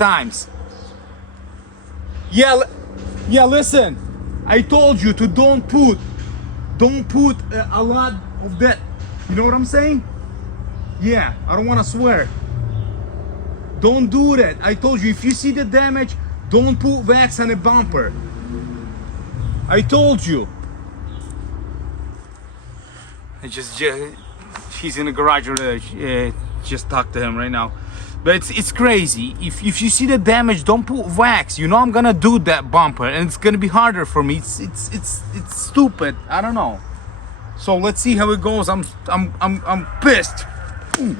times. Yeah, listen, I told you to don't put a lot of that. You know what I'm saying? Yeah, I don't want to swear. Don't do that. I told you, if you see the damage, don't put wax on the bumper. I told you. He's in the garage already. Just talk to him right now. But it's crazy. If you see the damage, don't put wax. You know I'm gonna do that bumper, and it's gonna be harder for me. It's stupid. I don't know. So let's see how it goes. I'm pissed. Ooh.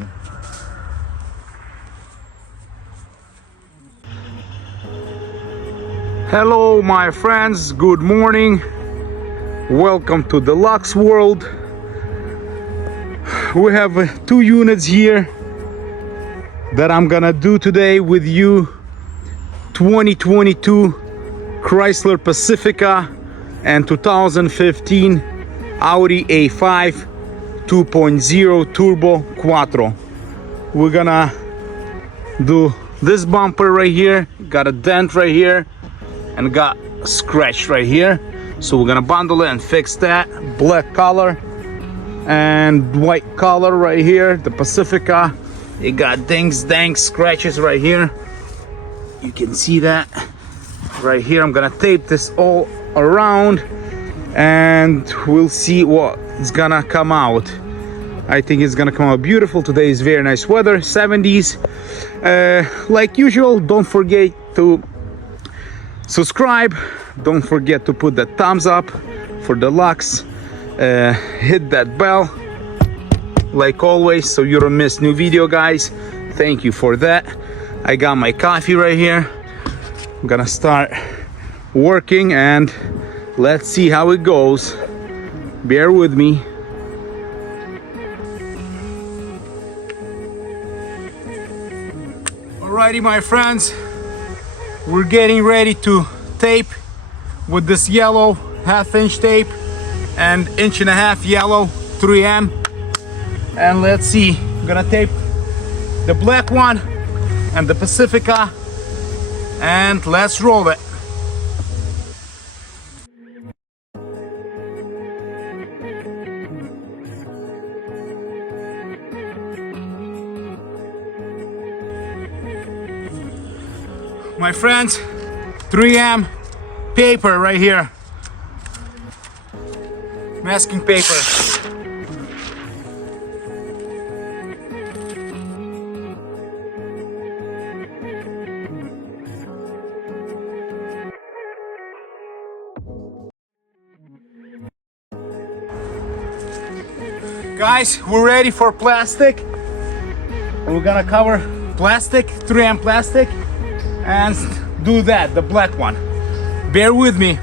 Hello, my friends. Good morning. Welcome to Deluxe world. We have 2 units here that I'm gonna do today with you. 2022 Chrysler Pacifica and 2015 Audi A5 2.0 Turbo Quattro. We're gonna do this bumper right here. Got a dent right here and got a scratch right here. So we're gonna bundle it and fix that. Black color and white color right here. The Pacifica, it got dings, dangs, scratches right here. You can see that right here. I'm gonna tape this all around and we'll see what's gonna come out. I think it's gonna come out beautiful. Today is very nice weather, 70s. Like usual, don't forget to subscribe. Don't forget to put that thumbs up for Deluxe. Hit that bell like always so you don't miss new video, guys. Thank you for that. I got my coffee right here. I'm gonna start working and let's see how it goes. Bear with me. Alrighty, my friends, we're getting ready to tape with this yellow 1/2-inch tape and 1.5-inch yellow 3M. And let's see, I'm gonna tape the black one and the Pacifica and let's roll it. My friends, 3M paper right here. Masking paper. Guys, we're ready for plastic. We're gonna cover plastic, 3M plastic, and do that, the black one. Bear with me.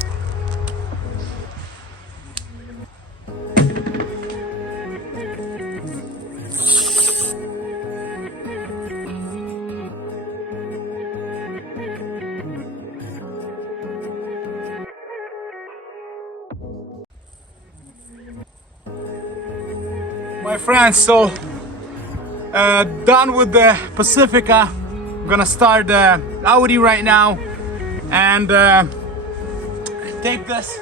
My friends, so done with the Pacifica. I'm gonna start the Audi right now and tape this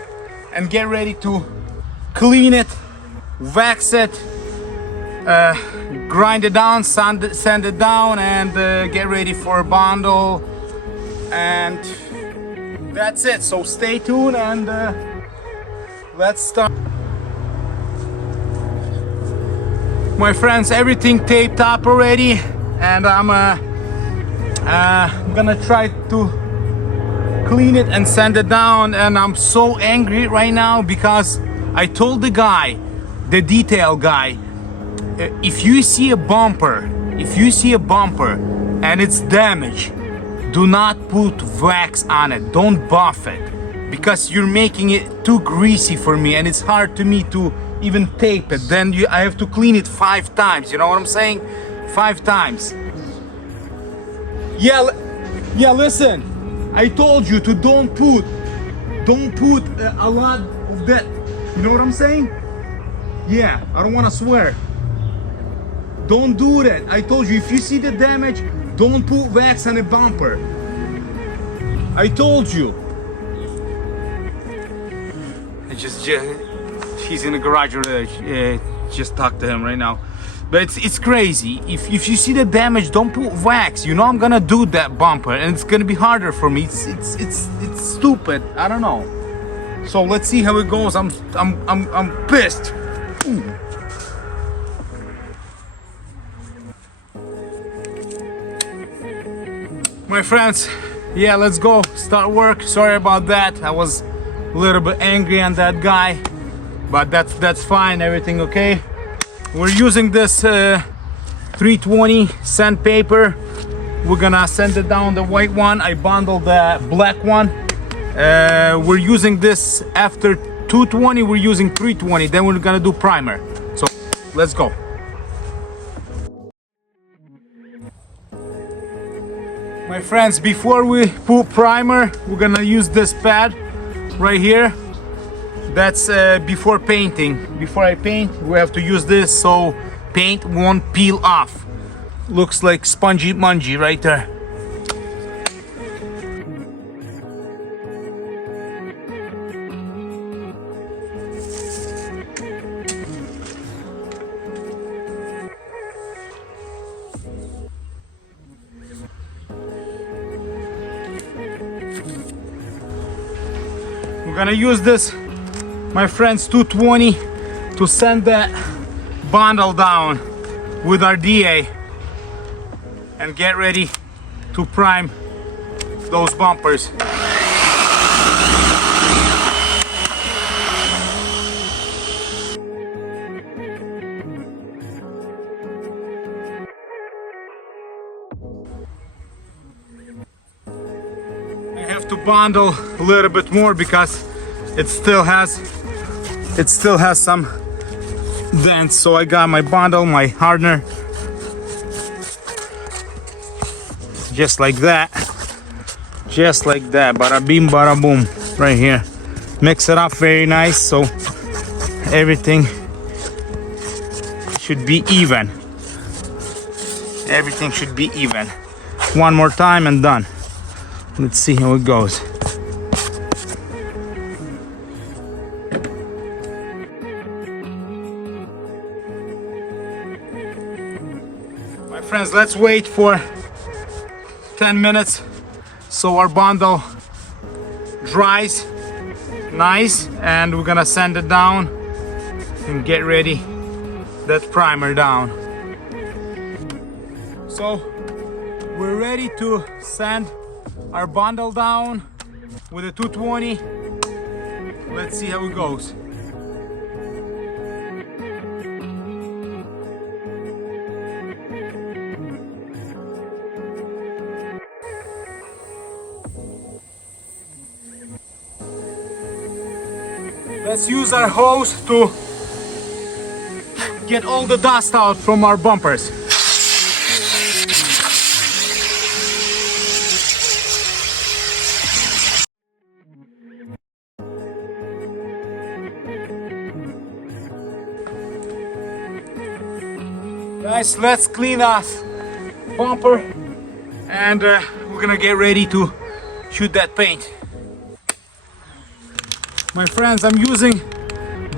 and get ready to clean it, wax it, grind it down, sand it down, and get ready for a bundle. And that's it. So stay tuned and let's start. My friends, everything taped up already, and I'm gonna try to clean it and sand it down. And I'm so angry right now because I told the guy, the detail guy, if you see a bumper and it's damaged, do not put wax on it. Don't buff it because you're making it too greasy for me and it's hard to me to even tape it. Then I have to clean it 5 times. You know what I'm saying? 5 times. Yeah, listen, I told you to don't put a lot of that. You know what I'm saying? Yeah, I don't want to swear. Don't do that. I told you, if you see the damage, Don't put wax on a bumper. I told you. He's in the garage over there. Just talk to him right now. But it's crazy. If you see the damage, don't put wax. You know I'm gonna do that bumper, and it's gonna be harder for me. It's stupid. I don't know. So let's see how it goes. I'm pissed. Ooh. My friends, yeah, let's go start work. Sorry about that. I was a little bit angry on that guy, but that's fine. Everything okay. We're using this 320 sandpaper. We're gonna sand it down the white one. I bundled the black one. We're using this after 220. We're using 320. Then we're gonna do primer. So let's go. My friends, before we put primer, we're gonna use this pad right here. That's before painting. Before I paint, we have to use this so paint won't peel off. Looks like spongy mungy right there. We're gonna use this, my friends, 220 to sand that bundle down with our DA and get ready to prime those bumpers. I have to bundle a little bit more because it still has some dents. So I got my bundle, my hardener, just like that, bada bing bada boom, right here. Mix it up very nice so everything should be even. Everything should be even. One more time and done. Let's see how it goes. My friends, let's wait for 10 minutes so our bundle dries nice, and we're gonna sand it down and get ready that primer down. So we're ready to sand our bundle down with a 220. Let's see how it goes. Let's use our hose to get all the dust out from our bumpers. Guys, let's clean off bumper and we're gonna get ready to shoot that paint. My friends, I'm using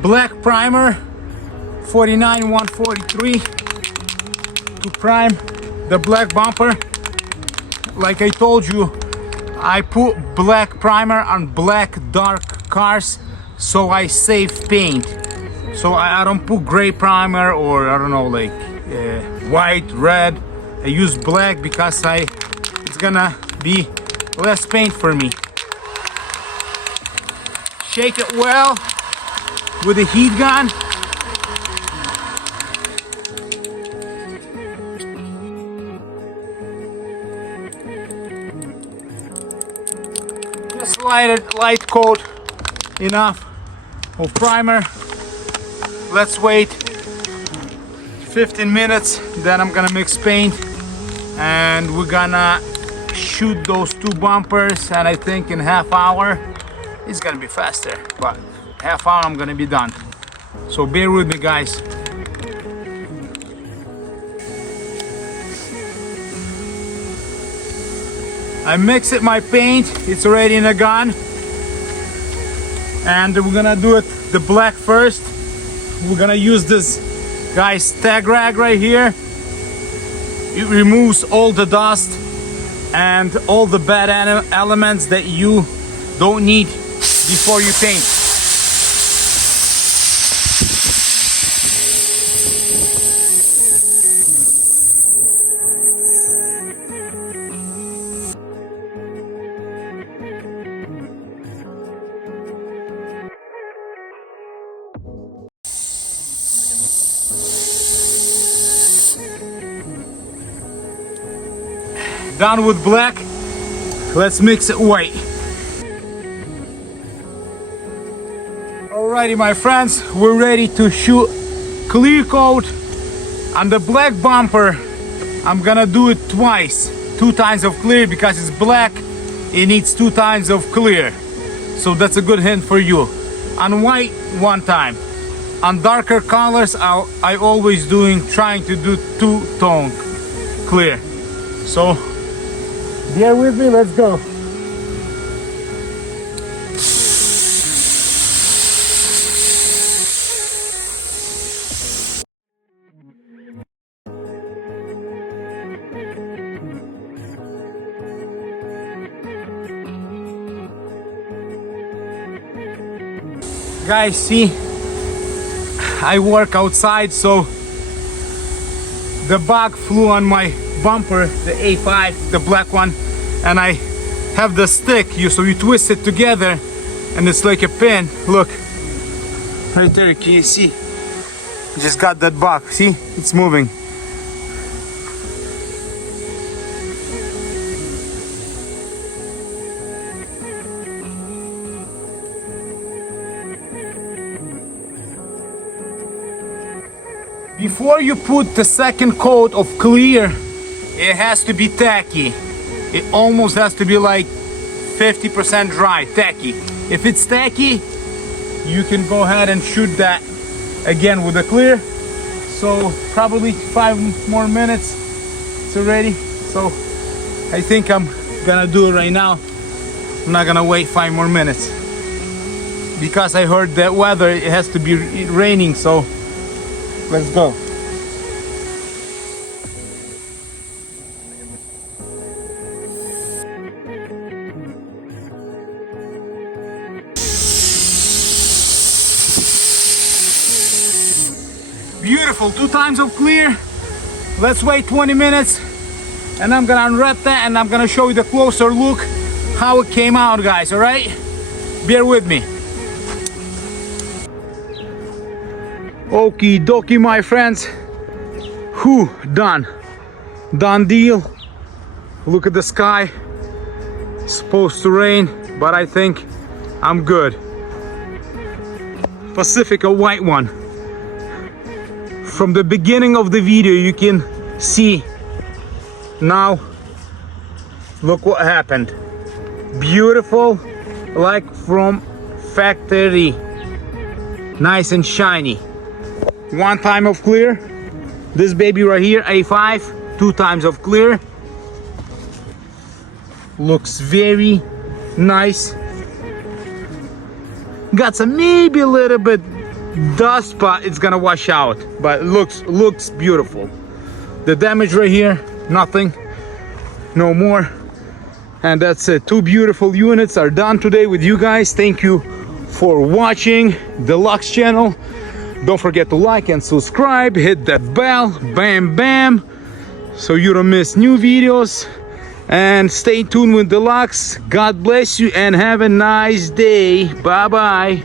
black primer 49-143 to prime the black bumper. Like I told you, I put black primer on black dark cars so I save paint. So I don't put gray primer or I don't know, like white, red. I use black because it's gonna be less paint for me. Shake it well with a heat gun. Just light coat enough of primer. Let's wait 15 minutes, then I'm gonna mix paint and we're gonna shoot those two bumpers, and I think in half hour it's gonna be faster, but half hour I'm gonna be done. So bear with me, guys. I mix it my paint, it's already in a gun. And we're gonna do it the black first. We're gonna use this guys tag rag right here. It removes all the dust and all the bad elements that you don't need before you paint. Done with black, let's mix it white. Alrighty my friends, we're ready to shoot clear coat on the black bumper. I'm gonna do it twice, 2 times of clear, because it's black, it needs 2 times of clear. So that's a good hint for you. On white, 1 time. On darker colors, I always trying to do 2-tone clear. So bear with me, let's go. Guys, see, I work outside, so the bug flew on my bumper, the A5, the black one, and I have the stick, so you twist it together and it's like a pin. Look right there, can you see? Just got that bug, see, it's moving. Before you put the second coat of clear, it has to be tacky. It almost has to be like 50% dry, tacky. If it's tacky, you can go ahead and shoot that again with the clear. So probably 5 more minutes, it's already. So I think I'm gonna do it right now. I'm not gonna wait 5 more minutes. Because I heard that weather, it has to be raining, so let's go. Beautiful, 2 times of clear. Let's wait 20 minutes and I'm gonna unwrap that and I'm gonna show you the closer look how it came out, guys, all right? Bear with me. Okie dokie, my friends. Whew, done. Done deal. Look at the sky. It's supposed to rain, but I think I'm good. Pacifica white one. From the beginning of the video, you can see now. Look what happened. Beautiful, like from factory. Nice and shiny. 1 time of clear. This baby right here, A5, 2 times of clear. Looks very nice. Got some maybe a little bit dust, but it's gonna wash out. But it looks beautiful. The damage right here, nothing, no more. And that's it. 2 beautiful units are done today with you guys. Thank you for watching Deluxe channel. Don't forget to like and subscribe, hit that bell, bam bam, so you don't miss new videos. And stay tuned with Deluxe. God bless you and have a nice day. Bye bye.